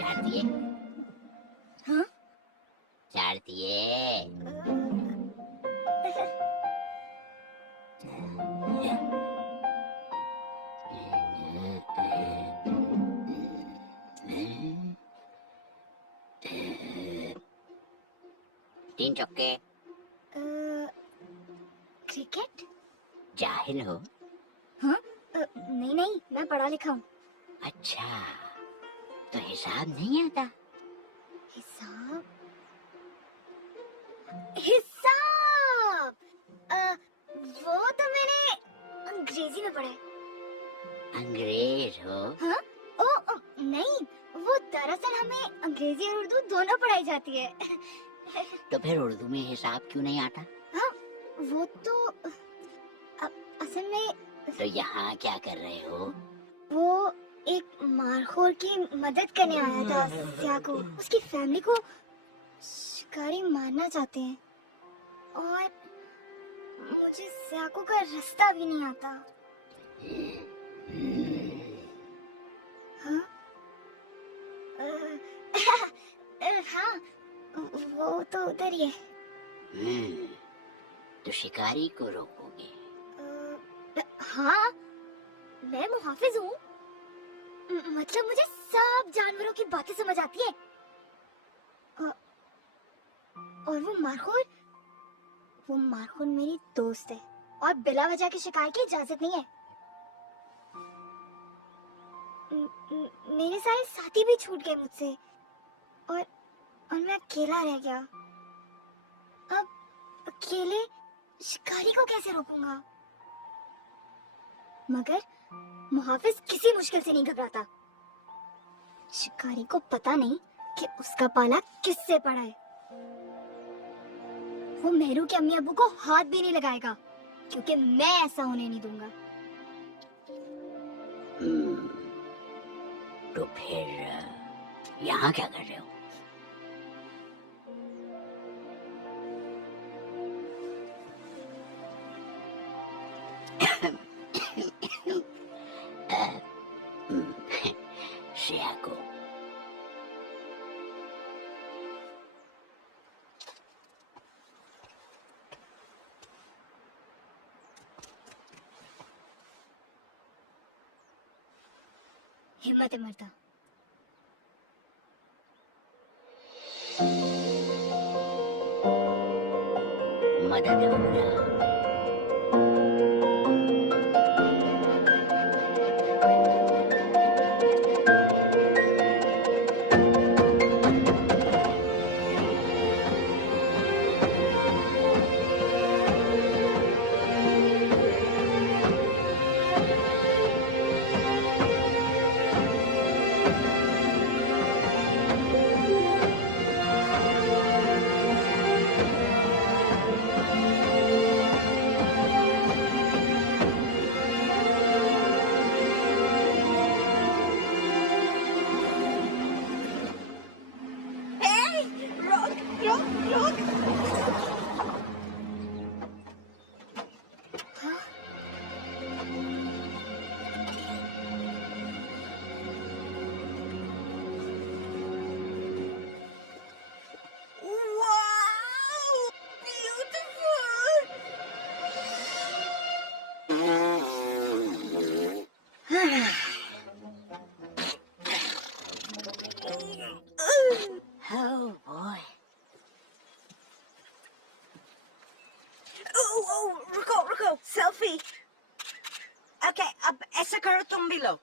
चार दिए? हाँ? चार दिए? तीन चौके। क्रिकेट? जाहिल हो? हाँ? नहीं नहीं, मैं पढ़ा लिखा हूँ। अच्छा, तो हिसाब नहीं आता? हिसाब? हिसाब? वो तो मैंने अंग्रेजी में पढ़ा है। अंग्रेज हो? हाँ? नहीं, वो दरअसल हमें अंग्रेजी और उर्दू दोनों पढ़ाई जाती है। तो फिर उर्दू में हिसाब क्यों नहीं आता? हाँ, वो तो असल में। तो यहाँ क्या कर रहे हो? वो एक मारखोर की मदद करने आया था। स्या को, उसकी फैमिली को शिकारी मारना चाहते हैं और मुझे स्याको का रास्ता भी नहीं आता। हाँ? हाँ, वो तो उधर ही है। तो शिकारी को रोकोगे? हाँ, मैं मुहाफिज हूँ। मतलब मुझे सब जानवरों की बातें समझ आती है। और वो मारखोर मेरी दोस्त है और बिला वजह के शिकार की इजाजत नहीं है। मेरे सारे साथी भी छूट गए मुझसे और मैं अकेला रह गया। अब अकेले शिकारी को कैसे रोकूंगा? मगर मुहाफिज किसी मुश्किल से नहीं घबराता। शिकारी को पता नहीं कि उसका पाला किससे पड़ा है। वो मेहरू के अम्मी अब्बू को हाथ भी नहीं लगाएगा क्योंकि मैं ऐसा होने नहीं दूंगा। तो फिर यहाँ क्या कर रहे हो? श्रेया को हिम्मत है मरता। मदद होगा। Oh boy. रुको सेल्फी। ओके, अब ऐसा करो, तुम भी लो।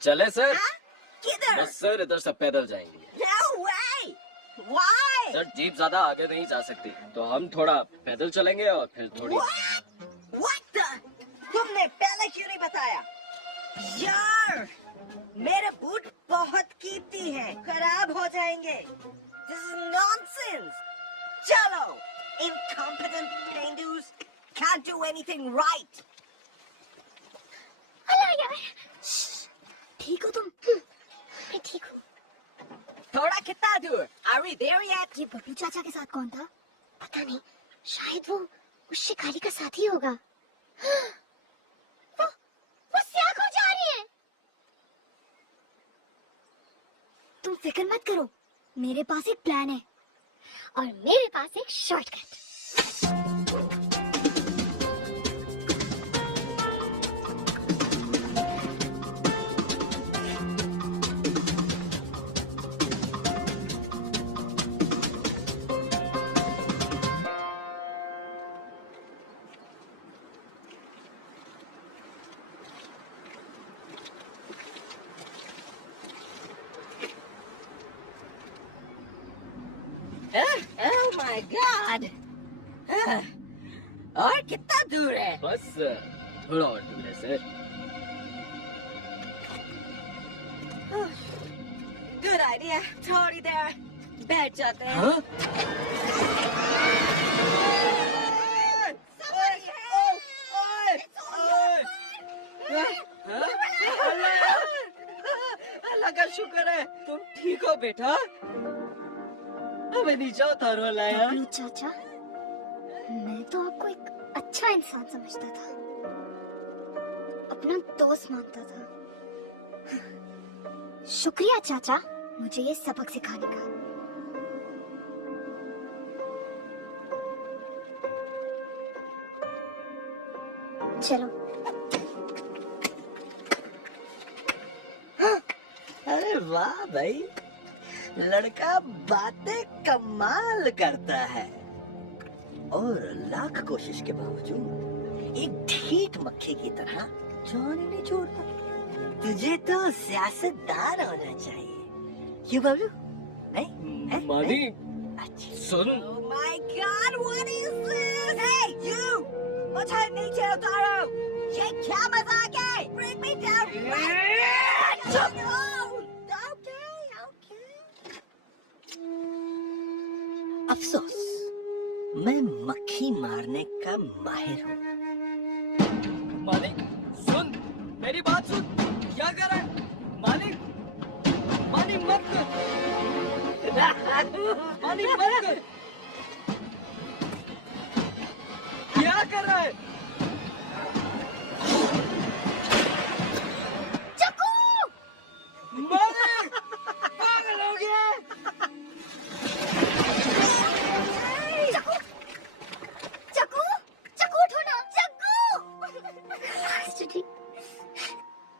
चले सर? किधर? बस सर, इधर से पैदल जाएंगे। No way! Why? Sir jeep ज्यादा आगे नहीं जा सकती, तो हम थोड़ा पैदल चलेंगे और फिर थोड़ी। What the? तुमने पहले क्यों नहीं बताया? यार, मेरे बूट बहुत कीमती हैं, खराब हो जाएंगे। This is nonsense. चलो, incompetent Hindus can't do anything right. अल्लाह यार, ठीक हो तुम? मैं ठीक हूँ। थोड़ा कितना दूर? Are we there yet? ये बब्लू चाचा के साथ कौन था? पता नहीं, शायद वो उस शिकारी का साथी होगा। वो स्या को जा रही है। फिक्र मत करो, मेरे पास एक प्लान है और मेरे पास एक शॉर्टकट। Oh my God! और कितना दूर है? बस थोड़ा और दूर है सर। Good idea. थोड़ी देर बैठ जाते हैं। हाँ? अल्लाह का शुक्र है तुम ठीक हो बेटा। हमें नीचे उतारो लाया। बबलू चाचा, मैं तो आपको एक अच्छा इंसान समझता था, अपना दोस्त मानता था। शुक्रिया चाचा, मुझे ये सबक सिखाने का। चलो। अरे वाह भाई, लड़का बातें कमाल करता है और लाख कोशिश के बावजूद एक ढीठ मक्खी की तरह जान ही नहीं छोड़ता। तुझे तो सियासतदान होना चाहिए। ये बबलू? मानी अच्छा सुन। Oh my God, what is this? Hey, you! मुझे नीचे उतारो। ये क्या मजाक है? Bring me down right now. अफसोस, मैं मक्खी मारने का माहिर हूँ। मालिक सुन, मेरी बात सुन। क्या कर रहा है मालिक? मालिक मत कर। मालिक मत कर। क्या कर रहा है? चक्कू! मालिक पागल हो गया। चक्कू! चक्कू उठो ना! चक्कू!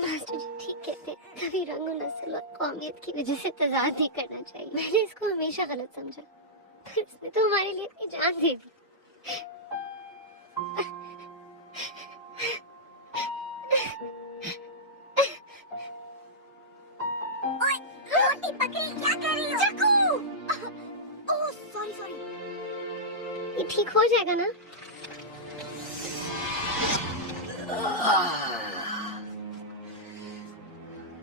मास्टर जी ठीक कहते हैं, कभी रंग नस्ल और कौमियत की वजह से तजाद नहीं करना चाहिए। मैंने इसको हमेशा गलत समझा, पर इसने तो हमारे लिए अपनी जान दे दी। ओए, रोटी पकड़ी, क्या कर रही हो? चक्कू! ओह, सॉरी। ये ठीक हो जाएगा ना?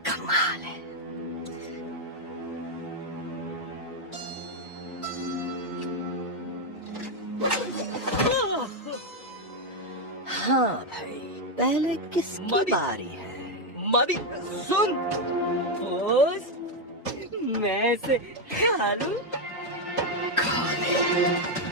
कमाल है। हाँ भाई, पहले किसकी बारी है? मालिक सुन। बोस, मैं इसे खा लूं? खा ले।